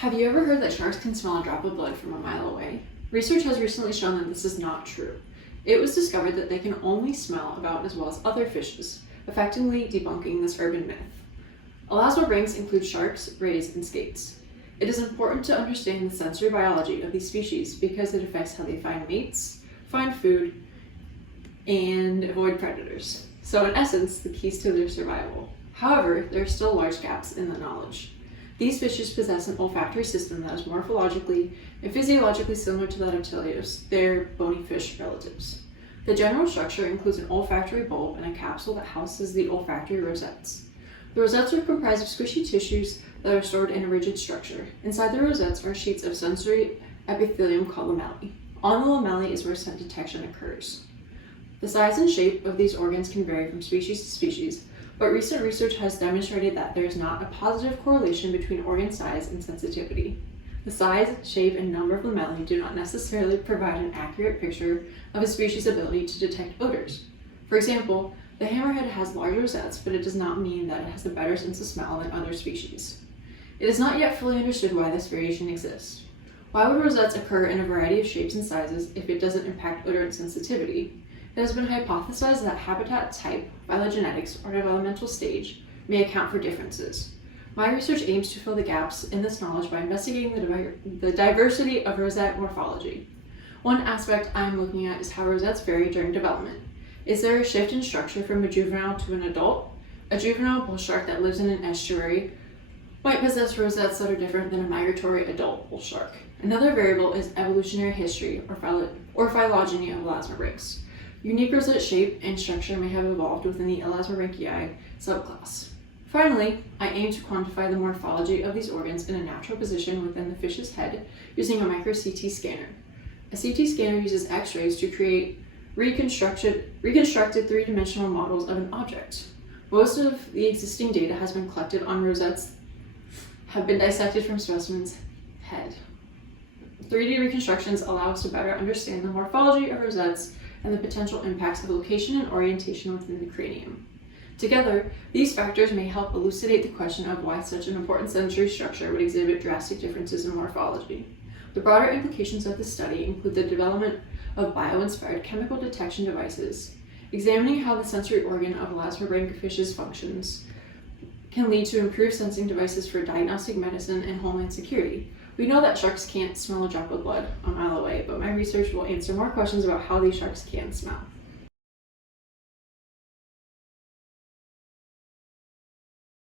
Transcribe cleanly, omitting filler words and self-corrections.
Have you ever heard that sharks can smell a drop of blood from a mile away? Research has recently shown that this is not true. It was discovered that they can only smell about as well as other fishes, effectively debunking this urban myth. Elasmobranchs include sharks, rays, and skates. It is important to understand the sensory biology of these species because it affects how they find mates, find food, and avoid predators. So in essence, the keys to their survival. However, there are still large gaps in the knowledge. These fishes possess an olfactory system that is morphologically and physiologically similar to that of teleos, their bony fish relatives. The general structure includes an olfactory bulb and a capsule that houses the olfactory rosettes. The rosettes are comprised of squishy tissues that are stored in a rigid structure. Inside the rosettes are sheets of sensory epithelium called lamellae. On the lamellae is where scent detection occurs. The size and shape of these organs can vary from species to species, but recent research has demonstrated that there is not a positive correlation between organ size and sensitivity. The size, shape, and number of lamellae do not necessarily provide an accurate picture of a species' ability to detect odors. For example, the hammerhead has large rosettes, but it does not mean that it has a better sense of smell than other species. It is not yet fully understood why this variation exists. Why would rosettes occur in a variety of shapes and sizes if it doesn't impact odor sensitivity? It has been hypothesized that habitat type, phylogenetics, or developmental stage may account for differences. My research aims to fill the gaps in this knowledge by investigating the diversity of rosette morphology. One aspect I am looking at is how rosettes vary during development. Is there a shift in structure from a juvenile to an adult? A juvenile bull shark that lives in an estuary might possess rosettes that are different than a migratory adult bull shark. Another variable is evolutionary history or phylogeny of elasmobranchs. Unique rosette shape and structure may have evolved within the Elasmobranchiae subclass. Finally, I aim to quantify the morphology of these organs in a natural position within the fish's head using a micro CT scanner. A CT scanner uses X-rays to create reconstructed three-dimensional models of an object. Most of the existing data has been collected on rosettes have been dissected from specimens' head. 3D reconstructions allow us to better understand the morphology of rosettes and the potential impacts of location and orientation within the cranium. Together, these factors may help elucidate the question of why such an important sensory structure would exhibit drastic differences in morphology. The broader implications of this study include the development of bio-inspired chemical detection devices. Examining how the sensory organ of elasmobranch fishes functions can lead to improved sensing devices for diagnostic medicine and homeland security. We know that sharks can't smell a drop of blood a mile away, but my research will answer more questions about how these sharks can smell.